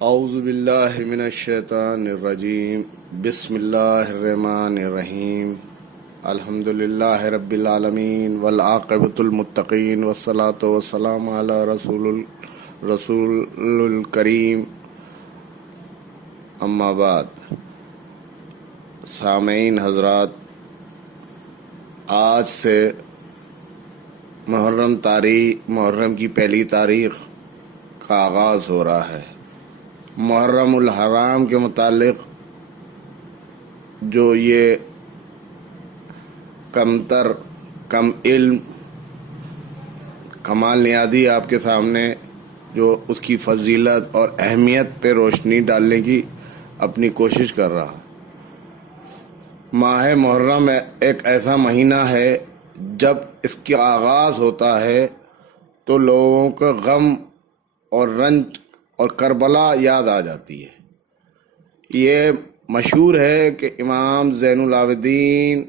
اعوذ باللہ من الشیطان الرجیم، بسم اللہ الرحمن الرحیم، الحمد للہ رب العالمین والعاقبۃ المتقین والصلاۃ والسلام علی رسول الکریم، اما بعد۔ سامعین حضرات، آج سے محرم کی پہلی تاریخ کا آغاز ہو رہا ہے۔ محرم الحرام کے متعلق جو یہ کم علم کمال نیازی آپ کے سامنے جو اس کی فضیلت اور اہمیت پہ روشنی ڈالنے کی اپنی کوشش کر رہا۔ ماہ محرم ایک ایسا مہینہ ہے جب اس کا آغاز ہوتا ہے تو لوگوں کو غم اور رنج اور کربلا یاد آ جاتی ہے۔ یہ مشہور ہے کہ امام زین العابدین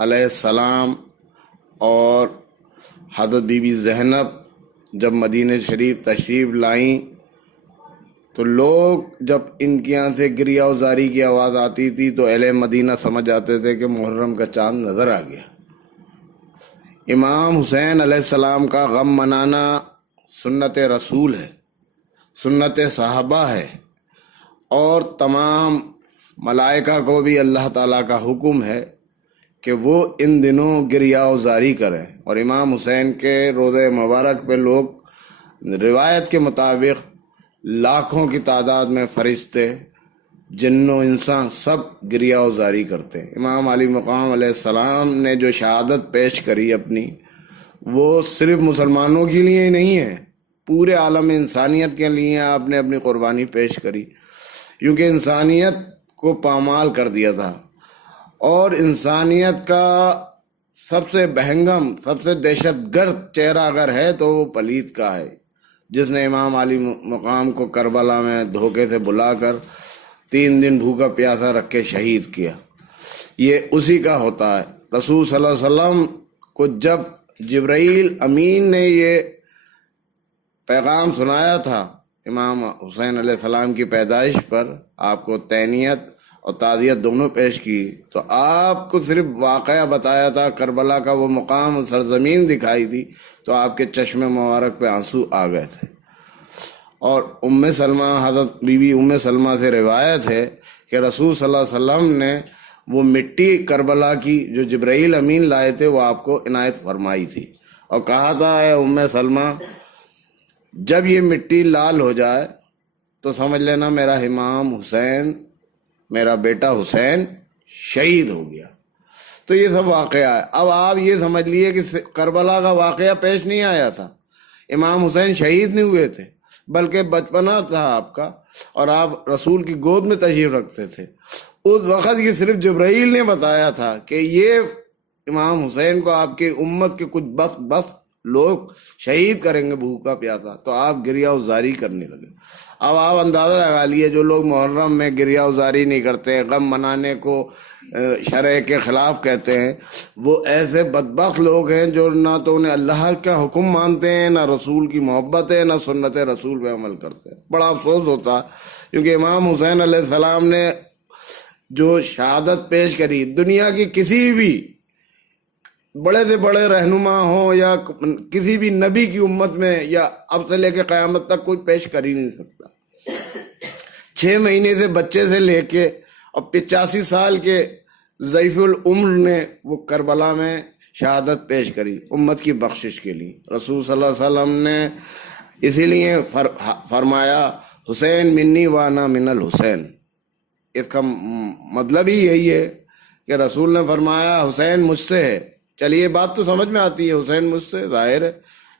علیہ السلام اور حضرت بی بی زینب جب مدینہ شریف تشریف لائیں تو لوگ جب ان کے یہاں سے گریہ و زاری کی آواز آتی تھی تو اہل مدینہ سمجھ جاتے تھے کہ محرم کا چاند نظر آ گیا۔ امام حسین علیہ السلام کا غم منانا سنت رسول ہے، سنت صحابہ ہے، اور تمام ملائکہ کو بھی اللہ تعالیٰ کا حکم ہے کہ وہ ان دنوں گریہ و زاری کریں۔ اور امام حسین کے روضہ مبارک پہ لوگ روایت کے مطابق لاکھوں کی تعداد میں فرشتے، جن و انسان سب گریہ و زاری کرتے ہیں۔ امام علی مقام علیہ السلام نے جو شہادت پیش کری اپنی، وہ صرف مسلمانوں کے لیے ہی نہیں ہے، پورے عالم انسانیت کے لیے آپ نے اپنی قربانی پیش کری، کیونکہ انسانیت کو پامال کر دیا تھا۔ اور انسانیت کا سب سے بہنگم، سب سے دہشت گرد چہرہ اگر ہے تو وہ پلید کا ہے، جس نے امام علی مقام کو کربلا میں دھوکے سے بلا کر 3 دن بھوکا پیاسا رکھ کے شہید کیا۔ یہ اسی کا ہوتا ہے۔ رسول صلی اللہ علیہ وسلم کو جب جبرائیل امین نے یہ پیغام سنایا تھا امام حسین علیہ السلام کی پیدائش پر، آپ کو تہنیت اور تعزیت دونوں پیش کی، تو آپ کو صرف واقعہ بتایا تھا، کربلا کا وہ مقام سرزمین دکھائی تھی، تو آپ کے چشم مبارک پہ آنسو آ گئے تھے۔ اور ام سلمہ، حضرت بی بی ام سلمہ سے روایت ہے کہ رسول صلی اللہ علیہ وسلم نے وہ مٹی کربلا کی جو جبرائیل امین لائے تھے وہ آپ کو عنایت فرمائی تھی، اور کہا تھا اے ام سلمہ، جب یہ مٹی لال ہو جائے تو سمجھ لینا میرا امام حسین، میرا بیٹا حسین شہید ہو گیا۔ تو یہ سب واقعہ ہے۔ اب آپ یہ سمجھ لیے کہ کربلا کا واقعہ پیش نہیں آیا تھا، امام حسین شہید نہیں ہوئے تھے، بلکہ بچپنا تھا آپ کا، اور آپ رسول کی گود میں تشریف رکھتے تھے۔ اس وقت یہ صرف جبرائیل نے بتایا تھا کہ یہ امام حسین کو آپ کی امت کے کچھ بس لوگ شہید کریں گے بھوکا پیاسا، تو آپ گریہ و زاری کرنے لگے۔ اب آپ اندازہ لگا لیے جو لوگ محرم میں گریہ و زاری نہیں کرتے، غم منانے کو شرع کے خلاف کہتے ہیں، وہ ایسے بدبخت لوگ ہیں جو نہ تو انہیں اللہ کا حکم مانتے ہیں، نہ رسول کی محبت ہے، نہ سنت رسول پہ عمل کرتے ہیں۔ بڑا افسوس ہوتا ہے، کیونکہ امام حسین علیہ السلام نے جو شہادت پیش کری، دنیا کی کسی بھی بڑے سے بڑے رہنما ہوں یا کسی بھی نبی کی امت میں یا اب سے لے کے قیامت تک کوئی پیش کر ہی نہیں سکتا۔ 6 مہینے سے بچے سے لے کے اور 85 سال کے ضعیف العمر نے وہ کربلا میں شہادت پیش کری امت کی بخشش کے لیے۔ رسول صلی اللہ علیہ وسلم نے اسی لیے فرمایا حسین منی وانا من الحسین۔ اس کا مطلب ہی یہی ہے کہ رسول نے فرمایا حسین مجھ سے ہے۔ چلیے بات تو سمجھ میں آتی ہے، حسین مجھ سے، ظاہر ہے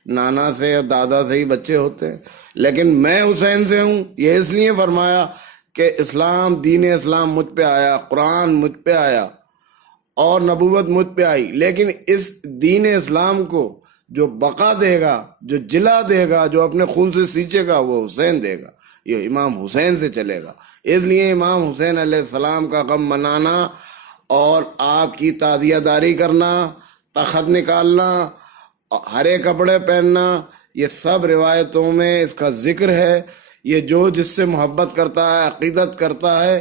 نانا سے اور دادا سے ہی بچے ہوتے ہیں، لیکن میں حسین سے ہوں۔ یہ اس لیے فرمایا کہ اسلام، دین اسلام مجھ پہ آیا، قرآن مجھ پہ آیا اور نبوت مجھ پہ آئی، لیکن اس دین اسلام کو جو بقا دے گا، جو جلا دے گا، جو اپنے خون سے سینچے گا، وہ حسین دے گا، یہ امام حسین سے چلے گا۔ اس لیے امام حسین علیہ السلام کا غم منانا اور آپ کی تعزیہ داری کرنا، تخت نکالنا، ہرے کپڑے پہننا، یہ سب روایتوں میں اس کا ذکر ہے۔ یہ جو جس سے محبت کرتا ہے، عقیدت کرتا ہے،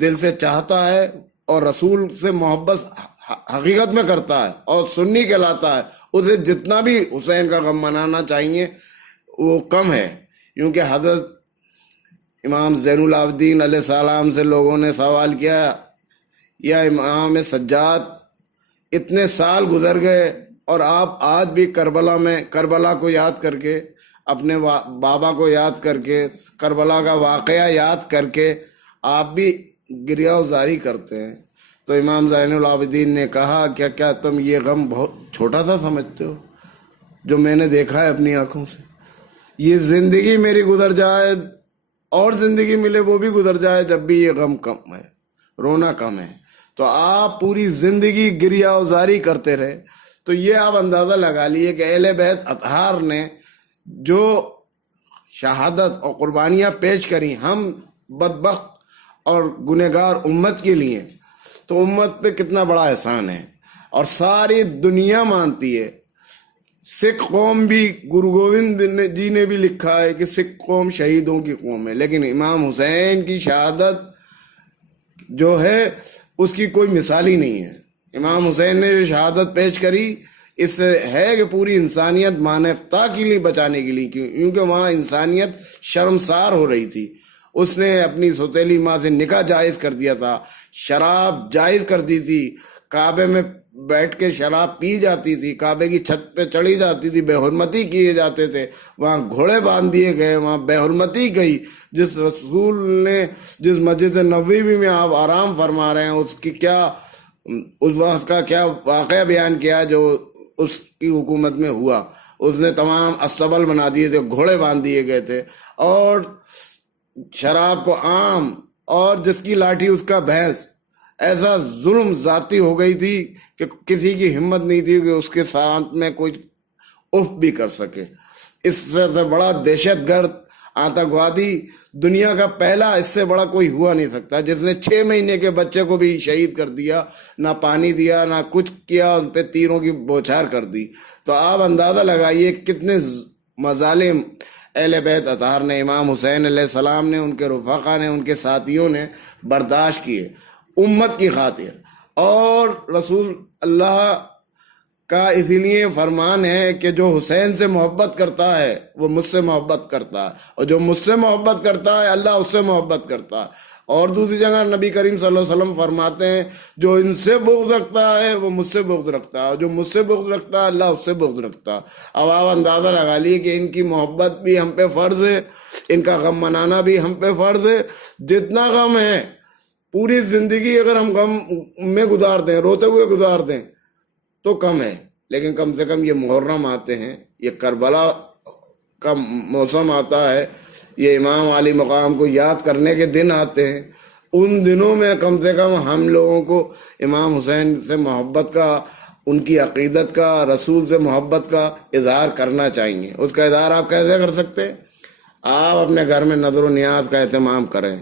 دل سے چاہتا ہے اور رسول سے محبت حقیقت میں کرتا ہے اور سنی کہلاتا ہے، اسے جتنا بھی حسین کا غم منانا چاہیے وہ کم ہے۔ کیونکہ حضرت امام زین العابدین علیہ السلام سے لوگوں نے سوال کیا، یا امام سجاد اتنے سال گزر گئے اور آپ آج بھی کربلا کو یاد کر کے، اپنے بابا کو یاد کر کے، کربلا کا واقعہ یاد کر کے آپ بھی گریہ وزاری کرتے ہیں؟ تو امام زین العابدین نے کہا کیا تم یہ غم بہت چھوٹا سا سمجھتے ہو جو میں نے دیکھا ہے اپنی آنکھوں سے؟ یہ زندگی میری گزر جائے اور زندگی ملے وہ بھی گزر جائے، جب بھی یہ غم کم ہے، رونا کم ہے۔ تو آپ پوری زندگی گریہ وزاری کرتے رہے، تو یہ آپ اندازہ لگا لیے کہ اہل بیت اطہار نے جو شہادت اور قربانیاں پیش کریں ہم بدبخت اور گنہگار امت کے لیے، تو امت پہ کتنا بڑا احسان ہے۔ اور ساری دنیا مانتی ہے، سکھ قوم بھی، گرو گوبند جی نے بھی لکھا ہے کہ سکھ قوم شہیدوں کی قوم ہے، لیکن امام حسین کی شہادت جو ہے اس کی کوئی مثال ہی نہیں ہے۔ امام حسین نے جو شہادت پیش کری، اس سے ہے کہ پوری انسانیت مانوتا کے لیے بچانے کے لیے، کیونکہ وہاں انسانیت شرمسار ہو رہی تھی۔ اس نے اپنی سوتیلی ماں سے نکاح جائز کر دیا تھا، شراب جائز کر دی تھی، کعبے میں بیٹھ کے شراب پی جاتی تھی، کعبے کی چھت پہ چڑھی جاتی تھی، بے حرمتی کیے جاتے تھے، وہاں گھوڑے باندھ دیے گئے، وہاں بے حرمتی گئی۔ جس رسول نے جس مسجد نبوی میں آپ آرام فرما رہے ہیں، اس وقت کا کیا واقعہ بیان کیا جو اس کی حکومت میں ہوا۔ اس نے تمام استبل بنا دیے تھے، گھوڑے باندھ دیے گئے تھے، اور شراب کو عام، اور جس کی لاٹھی اس کا بھینس، ایسا ظلم ذاتی ہو گئی تھی کہ کسی کی ہمت نہیں تھی کہ اس کے ساتھ میں کوئی اف بھی کر سکے۔ اس سے بڑا دہشت گرد آتنکوادی دنیا کا پہلا، اس سے بڑا کوئی ہوا نہیں سکتا، جس نے 6 مہینے کے بچے کو بھی شہید کر دیا، نہ پانی دیا نہ کچھ کیا، ان پہ تیروں کی بوچھار کر دی۔ تو آپ اندازہ لگائیے کتنے مظالم اہل بیت اطہار نے، امام حسین علیہ السلام نے، ان کے رفقا نے، ان کے ساتھیوں نے برداشت کیے امت کی خاطر۔ اور رسول اللہ کا اسی لیے فرمان ہے کہ جو حسین سے محبت کرتا ہے وہ مجھ سے محبت کرتا ہے، اور جو مجھ سے محبت کرتا ہے اللہ اس سے محبت کرتا ہے۔ اور دوسری جگہ نبی کریم صلی اللہ علیہ وسلم فرماتے ہیں جو ان سے بغض رکھتا ہے وہ مجھ سے بغض رکھتا ہے، اور جو مجھ سے بغض رکھتا ہے اللہ اس سے بغض رکھتا ہے۔ اب آپ اندازہ لگا لیے کہ ان کی محبت بھی ہم پہ فرض ہے، ان کا غم منانا بھی ہم پہ فرض ہے۔ جتنا غم ہے، پوری زندگی اگر ہم غم میں گزار دیں، روتے ہوئے گزار دیں تو کم ہے، لیکن کم سے کم یہ محرم آتے ہیں، یہ کربلا کا موسم آتا ہے، یہ امام علی مقام کو یاد کرنے کے دن آتے ہیں، ان دنوں میں کم سے کم ہم لوگوں کو امام حسین سے محبت کا، ان کی عقیدت کا، رسول سے محبت کا اظہار کرنا چاہیے۔ اس کا اظہار آپ کیسے کر سکتے ہیں؟ آپ اپنے گھر میں نظر و نیاز کا اہتمام کریں،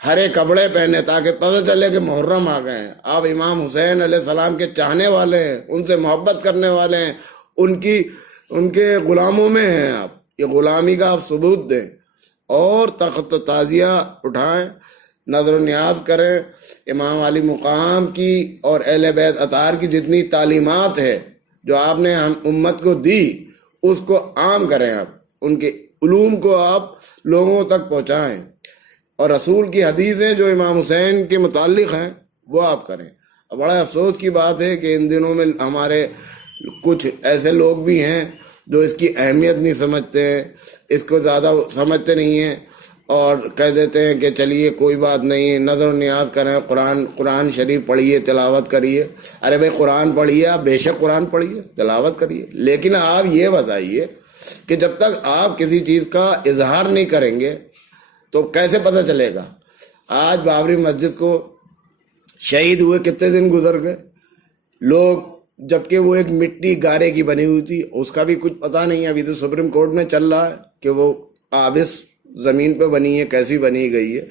ہرے کپڑے پہنے تاکہ پتہ چلے کہ محرم آ گئے ہیں، آپ امام حسین علیہ السلام کے چاہنے والے ہیں، ان سے محبت کرنے والے ہیں، ان کے غلاموں میں ہیں آپ، یہ غلامی کا آپ ثبوت دیں، اور تخت و تعزیہ اٹھائیں، نظر و نیاز کریں امام علی مقام کی اور اہل بیت اطہار کی جتنی تعلیمات ہے جو آپ نے ہم امت کو دی، اس کو عام کریں، آپ ان کے علوم کو آپ لوگوں تک پہنچائیں، اور رسول کی حدیثیں جو امام حسین کے متعلق ہیں وہ آپ کریں۔ بڑا افسوس کی بات ہے کہ ان دنوں میں ہمارے کچھ ایسے لوگ بھی ہیں جو اس کی اہمیت نہیں سمجھتے ہیں، اس کو زیادہ سمجھتے نہیں ہیں، اور کہہ دیتے ہیں کہ چلیے کوئی بات نہیں، نظر و نیاز کریں، قرآن شریف پڑھیے، تلاوت کریے۔ ارے بھائی قرآن پڑھیے، آپ بے شک قرآن پڑھیے، تلاوت کریے، لیکن آپ یہ بتائیے کہ جب تک آپ کسی چیز کا اظہار نہیں کریں گے تو کیسے پتہ چلے گا؟ آج بابری مسجد کو شہید ہوئے کتنے دن گزر گئے لوگ، جبکہ وہ ایک مٹی گارے کی بنی ہوئی تھی، اس کا بھی کچھ پتہ نہیں ہے۔ ابھی تو سپریم کورٹ میں چل رہا ہے کہ وہ قابض زمین پہ بنی ہے، کیسی بنی گئی ہے۔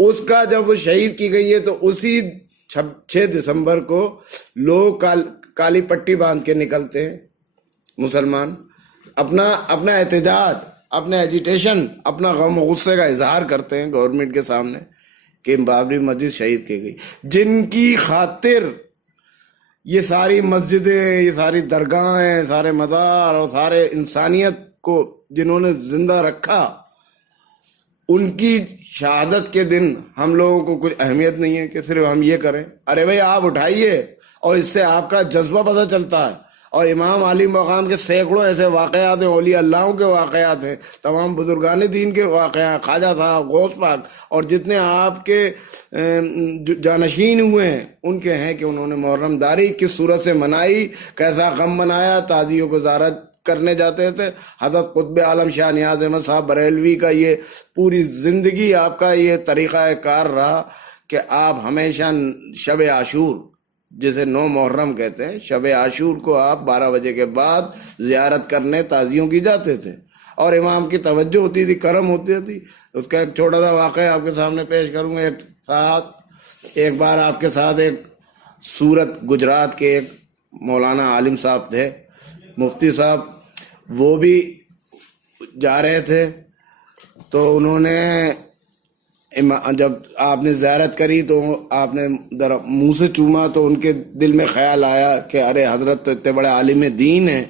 اس کا جب وہ شہید کی گئی ہے تو اسی 6 دسمبر کو لوگ کالی پٹی باندھ کے نکلتے ہیں مسلمان، اپنا احتجاج، اپنے ایجیٹیشن، اپنا غم و غصے کا اظہار کرتے ہیں گورنمنٹ کے سامنے کہ بابری مسجد شہید کی گئی، جن کی خاطر یہ ساری مسجدیں، یہ ساری درگاہیں، سارے مزار اور سارے انسانیت کو جنہوں نے زندہ رکھا، ان کی شہادت کے دن ہم لوگوں کو کچھ اہمیت نہیں ہے کہ صرف ہم یہ کریں؟ ارے بھائی آپ اٹھائیے، اور اس سے آپ کا جذبہ پتہ چلتا ہے۔ اور امام علی مقام کے سینکڑوں ایسے واقعات ہیں، اولیاء اللہ کے واقعات ہیں، تمام بزرگان دین کے واقعات، خواجہ صاحب، غوث پاک، اور جتنے آپ کے جانشین ہوئے ہیں ان کے ہیں کہ انہوں نے محرم داری کس صورت سے منائی، کیسا غم منایا، تعزیوں کو زیارت کرنے جاتے تھے۔ حضرت قطب عالم شاہ نیاز احمد صاحب بریلوی کا یہ پوری زندگی آپ کا یہ طریقہ کار رہا کہ آپ ہمیشہ شب عاشور، جسے 9 محرم کہتے ہیں، شب عاشور کو آپ 12 بجے کے بعد زیارت کرنے تعزیوں کی جاتے تھے، اور امام کی توجہ ہوتی تھی، کرم ہوتی تھی۔ اس کا ایک چھوٹا سا واقعہ آپ کے سامنے پیش کروں گا۔ ایک بار آپ کے ساتھ ایک سورت گجرات کے ایک مولانا عالم صاحب تھے، مفتی صاحب، وہ بھی جا رہے تھے، تو انہوں نے جب آپ نے زیارت کری تو آپ نے منہ سے چوما، تو ان کے دل میں خیال آیا کہ ارے حضرت تو اتنے بڑے عالم دین ہیں،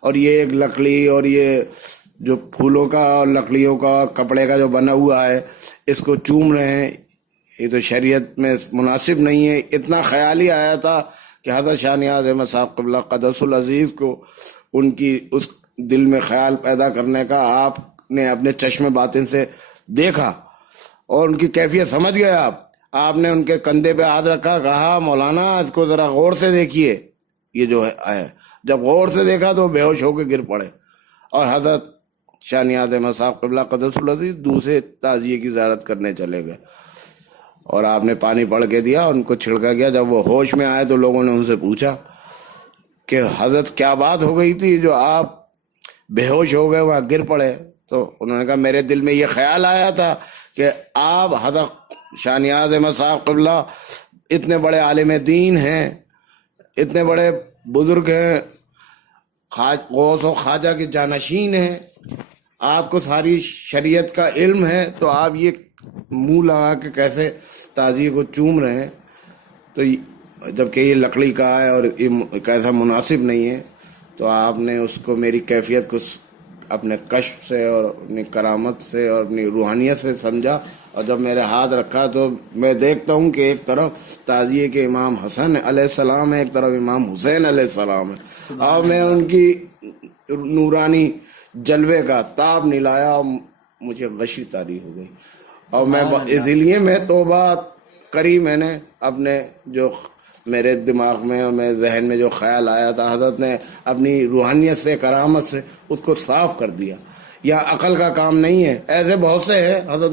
اور یہ ایک لکڑی اور یہ جو پھولوں کا اور لکڑیوں کا کپڑے کا جو بنا ہوا ہے اس کو چوم رہے ہیں، یہ تو شریعت میں مناسب نہیں ہے۔ اتنا خیال ہی آیا تھا کہ حضرت شاہ نیاز احمد صاحب قبلہ قدس العزیز کو ان کی اس دل میں خیال پیدا کرنے کا آپ نے اپنے چشم باطن سے دیکھا اور ان کی کیفیت سمجھ گئے۔ آپ نے ان کے کندھے پہ ہاتھ رکھا، کہا مولانا اس کو ذرا غور سے دیکھیے، یہ جو ہے۔ جب غور سے دیکھا تو بے ہوش ہو کے گر پڑے، اور حضرت شاہ نیاز احمد صاحب قبلہ قدس العزیز دوسرے تعزیے کی زیارت کرنے چلے گئے، اور آپ نے پانی پڑھ کے دیا، ان کو چھڑکا گیا۔ جب وہ ہوش میں آئے تو لوگوں نے ان سے پوچھا کہ حضرت کیا بات ہو گئی تھی جو آپ بے ہوش ہو گئے، وہاں گر پڑے؟ تو انہوں نے کہا میرے دل میں یہ خیال آیا تھا کہ آپ حضرت شاہ نیاز احمد صاحب قبلہ اتنے بڑے عالم دین ہیں، اتنے بڑے بزرگ ہیں، غوث و خواجہ کے جانشین ہیں، آپ کو ساری شریعت کا علم ہے، تو آپ یہ منہ لگا کے کیسے تعزیے کو چوم رہے ہیں؟ تو جبکہ یہ لکڑی کا ہے اور یہ کیسا مناسب نہیں ہے۔ تو آپ نے اس کو میری کیفیت کو اپنے کشف سے اور اپنی کرامت سے اور اپنی روحانیت سے سمجھا، اور جب میرے ہاتھ رکھا تو میں دیکھتا ہوں کہ ایک طرف تعزیے کے امام حسن علیہ السلام ہے، ایک طرف امام حسین علیہ السلام ہے، اور میں ان کی نورانی جلوے کا تاب نلایا اور مجھے غشی طاری ہو گئی، اور میں اسی لیے میں توبہ کری، میں نے اپنے جو میرے دماغ میں اور میرے ذہن میں جو خیال آیا تھا، حضرت نے اپنی روحانیت سے، کرامت سے اس کو صاف کر دیا۔ یا عقل کا کام نہیں ہے، ایسے بہت سے ہیں، حضرت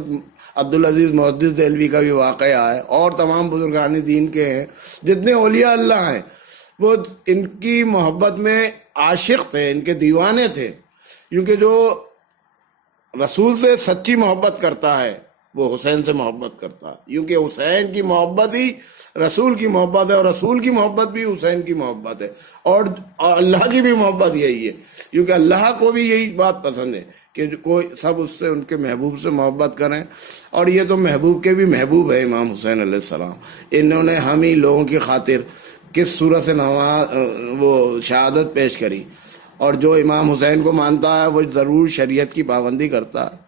عبدالعزیز محدث دہلوی کا بھی واقعہ ہے، اور تمام بزرگان دین کے ہیں، جتنے اولیاء اللہ ہیں وہ ان کی محبت میں عاشق تھے، ان کے دیوانے تھے، کیونکہ جو رسول سے سچی محبت کرتا ہے وہ حسین سے محبت کرتا ہے، کیونکہ حسین کی محبت ہی رسول کی محبت ہے، اور رسول کی محبت بھی حسین کی محبت ہے، اور اللہ کی بھی محبت یہی ہے، کیونکہ اللہ کو بھی یہی بات پسند ہے کہ کوئی سب اس سے، ان کے محبوب سے محبت کریں، اور یہ تو محبوب کے بھی محبوب ہے امام حسین علیہ السلام۔ انہوں نے ہم ہی لوگوں کی خاطر کس صورت سے وہ شہادت پیش کری، اور جو امام حسین کو مانتا ہے وہ ضرور شریعت کی پابندی کرتا ہے،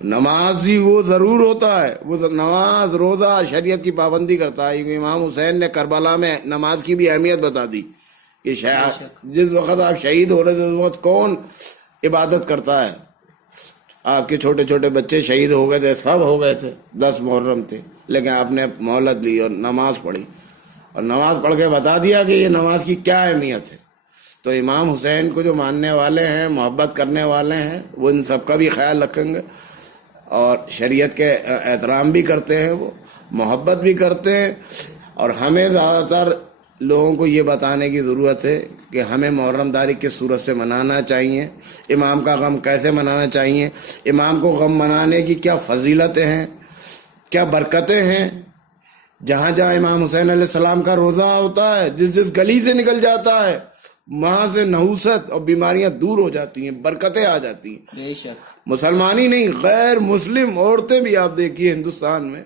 نمازی وہ ضرور ہوتا ہے، وہ نماز روزہ شریعت کی پابندی کرتا ہے، کیونکہ امام حسین نے کربلا میں نماز کی بھی اہمیت بتا دی کہ جس وقت آپ شہید ہو رہے تھے اس وقت کون عبادت کرتا ہے؟ آپ کے چھوٹے چھوٹے بچے شہید ہو گئے تھے، سب ہو گئے تھے، 10 محرم تھے، لیکن آپ نے مہلت لی اور نماز پڑھی، اور نماز پڑھ کے بتا دیا کہ یہ نماز کی کیا اہمیت ہے۔ تو امام حسین کو جو ماننے والے ہیں، محبت کرنے والے ہیں، وہ ان سب کا بھی خیال رکھیں گے، اور شریعت کے احترام بھی کرتے ہیں، وہ محبت بھی کرتے ہیں۔ اور ہمیں زیادہ تر لوگوں کو یہ بتانے کی ضرورت ہے کہ ہمیں محرم داری کس صورت سے منانا چاہیے، امام کا غم کیسے منانا چاہیے، امام کو غم منانے کی کیا فضیلتیں ہیں، کیا برکتیں ہیں۔ جہاں جہاں امام حسین علیہ السلام کا روزہ ہوتا ہے، جس جس گلی سے نکل جاتا ہے وہاں سے نحوست اور بیماریاں دور ہو جاتی ہیں، برکتیں آ جاتی ہیں۔ بے شک۔ مسلمان ہی نہیں، غیر مسلم عورتیں بھی آپ دیکھیے ہندوستان میں،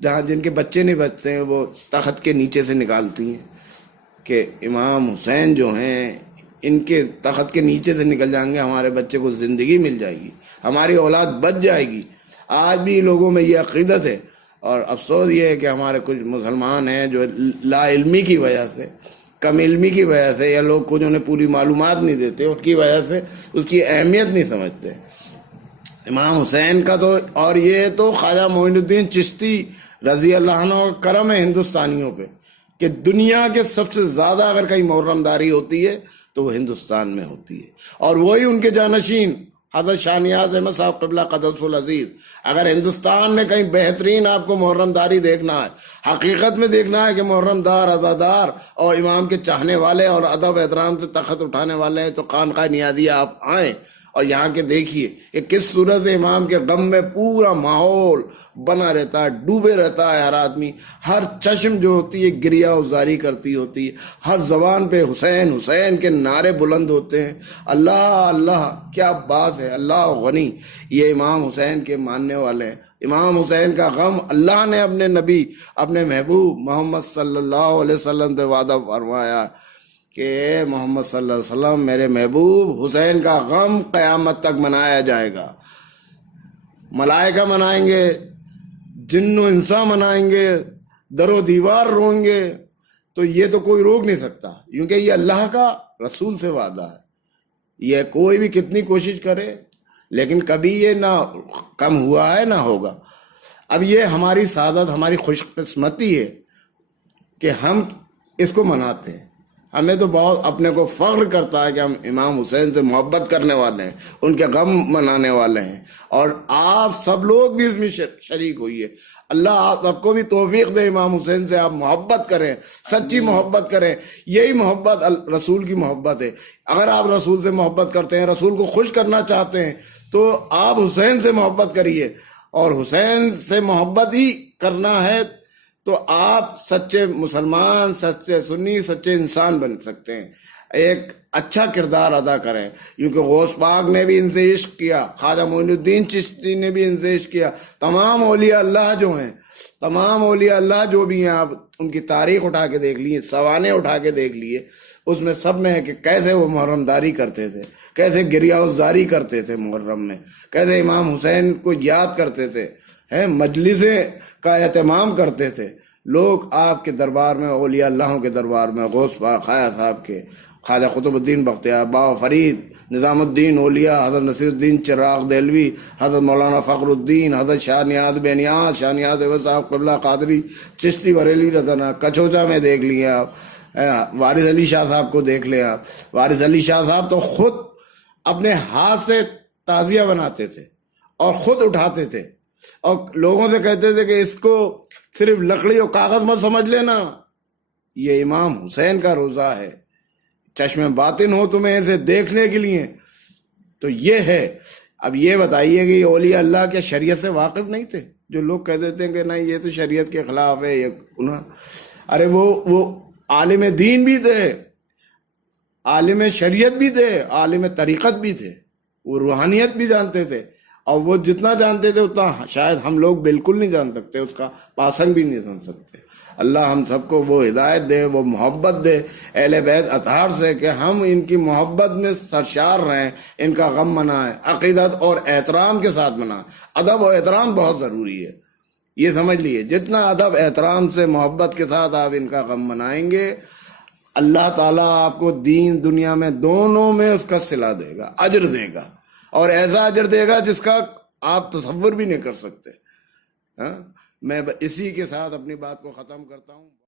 جہاں جن کے بچے نہیں بچتے ہیں، وہ تخت کے نیچے سے نکالتی ہیں کہ امام حسین جو ہیں ان کے تخت کے نیچے سے نکل جائیں گے، ہمارے بچے کو زندگی مل جائے گی، ہماری اولاد بچ جائے گی۔ آج بھی لوگوں میں یہ عقیدت ہے، اور افسوس یہ ہے کہ ہمارے کچھ مسلمان ہیں جو لا علمی کی وجہ سے، کم علمی کی وجہ سے، یا لوگ کو جو انہیں پوری معلومات نہیں دیتے ان کی وجہ سے اس کی اہمیت نہیں سمجھتے۔ امام حسین کا تو، اور یہ تو خواجہ معین الدین چشتی رضی اللہ عنہ کا کرم ہے ہندوستانیوں پہ کہ دنیا کے سب سے زیادہ اگر کہیں محرم داری ہوتی ہے تو وہ ہندوستان میں ہوتی ہے، اور وہی ان کے جانشین حضرت شاہ نیاز احمد صاحب قبلہ قدس العزیز۔ اگر ہندوستان میں کہیں بہترین آپ کو محرم داری دیکھنا ہے، حقیقت میں دیکھنا ہے کہ محرم دار، عزادار اور امام کے چاہنے والے اور ادب احترام سے تخت اٹھانے والے ہیں، تو خانقاہ نیازیہ آپ آئیں اور یہاں کے دیکھیے کہ کس صورت سے امام کے غم میں پورا ماحول بنا رہتا ہے، ڈوبے رہتا ہے ہر آدمی، ہر چشم جو ہوتی ہے گریہ وزاری کرتی ہوتی ہے، ہر زبان پہ حسین حسین کے نعرے بلند ہوتے ہیں۔ اللہ اللہ کیا بات ہے، اللہ غنی۔ یہ امام حسین کے ماننے والے ہیں۔ امام حسین کا غم اللہ نے اپنے نبی، اپنے محبوب محمد صلی اللہ علیہ وسلم سے وعدہ فرمایا کہ محمد صلی اللہ علیہ وسلم میرے محبوب حسین کا غم قیامت تک منایا جائے گا، ملائکہ منائیں گے، جن و انسان منائیں گے، در و دیوار روئیں گے، تو یہ تو کوئی روک نہیں سکتا، کیونکہ یہ اللہ کا رسول سے وعدہ ہے۔ یہ کوئی بھی کتنی کوشش کرے لیکن کبھی یہ نہ کم ہوا ہے نہ ہوگا۔ اب یہ ہماری سعادت، ہماری خوش قسمتی ہے کہ ہم اس کو مناتے ہیں۔ ہمیں تو بہت اپنے کو فخر کرتا ہے کہ ہم امام حسین سے محبت کرنے والے ہیں، ان کے غم منانے والے ہیں، اور آپ سب لوگ بھی اس میں شریک ہوئیے۔ اللہ آپ سب کو بھی توفیق دے، امام حسین سے آپ محبت کریں، سچی محبت کریں۔ یہی محبت رسول کی محبت ہے۔ اگر آپ رسول سے محبت کرتے ہیں، رسول کو خوش کرنا چاہتے ہیں، تو آپ حسین سے محبت کریے، اور حسین سے محبت ہی کرنا ہے تو آپ سچے مسلمان، سچے سنی، سچے انسان بن سکتے ہیں، ایک اچھا کردار ادا کریں۔ کیونکہ غوث پاک نے بھی ان سے عشق کیا، خواجہ معین الدین چشتی نے بھی ان سے عشق کیا، تمام اولیاء اللہ جو ہیں، تمام اولیاء اللہ جو بھی ہیں، آپ ان کی تاریخ اٹھا کے دیکھ لیے، سوانے اٹھا کے دیکھ لیے، اس میں سب میں ہے کہ کیسے وہ محرم داری کرتے تھے، کیسے گریہ وزاری کرتے تھے محرم میں، کیسے امام حسین کو یاد کرتے تھے، مجلسیں کا اہتمام کرتے تھے۔ لوگ آپ کے دربار میں، اولیاء اللہ کے دربار میں، غوث پاک خواجہ صاحب کے، خواجہ قطب الدین بختیار، بابا فرید، نظام الدین اولیاء، حضرت نصیر الدین چراغ دہلوی، حضرت مولانا فخر الدین، حضرت شاہ نیاز بے نیاز، شاہ نیاز احمد صاحب قبلہ قادری چشتی بریلوی رضنا، کچوچا میں دیکھ لیے آپ، وارث علی شاہ صاحب کو دیکھ لیں آپ۔ وارث علی شاہ صاحب تو خود اپنے ہاتھ سے تعزیہ بناتے تھے اور خود اٹھاتے تھے، اور لوگوں سے کہتے تھے کہ اس کو صرف لکڑی اور کاغذ مت سمجھ لینا، یہ امام حسین کا روزہ ہے، چشم باطن ہو تمہیں اسے دیکھنے کے لیے، تو یہ ہے۔ اب یہ بتائیے کہ یہ اولیاء اللہ کے شریعت سے واقف نہیں تھے؟ جو لوگ کہہ دیتے ہیں کہ نہیں یہ تو شریعت کے خلاف ہے، یہ گناہ، ارے وہ عالم دین بھی تھے، عالم شریعت بھی تھے، عالم طریقت بھی تھے، وہ روحانیت بھی جانتے تھے، اور وہ جتنا جانتے تھے اتنا شاید ہم لوگ بالکل نہیں جان سکتے، اس کا پاسنگ بھی نہیں سن سکتے۔ اللہ ہم سب کو وہ ہدایت دے، وہ محبت دے اہل بیت اطہار سے، کہ ہم ان کی محبت میں سرشار رہیں، ان کا غم منائیں، عقیدت اور احترام کے ساتھ منائیں۔ ادب و احترام بہت ضروری ہے، یہ سمجھ لیے، جتنا ادب احترام سے محبت کے ساتھ آپ ان کا غم منائیں گے، اللہ تعالیٰ آپ کو دین دنیا میں دونوں میں اس کا صلہ دے گا، اجر دے گا، اور ایسا اجر دے گا جس کا آپ تصور بھی نہیں کر سکتے۔ میں اسی کے ساتھ اپنی بات کو ختم کرتا ہوں۔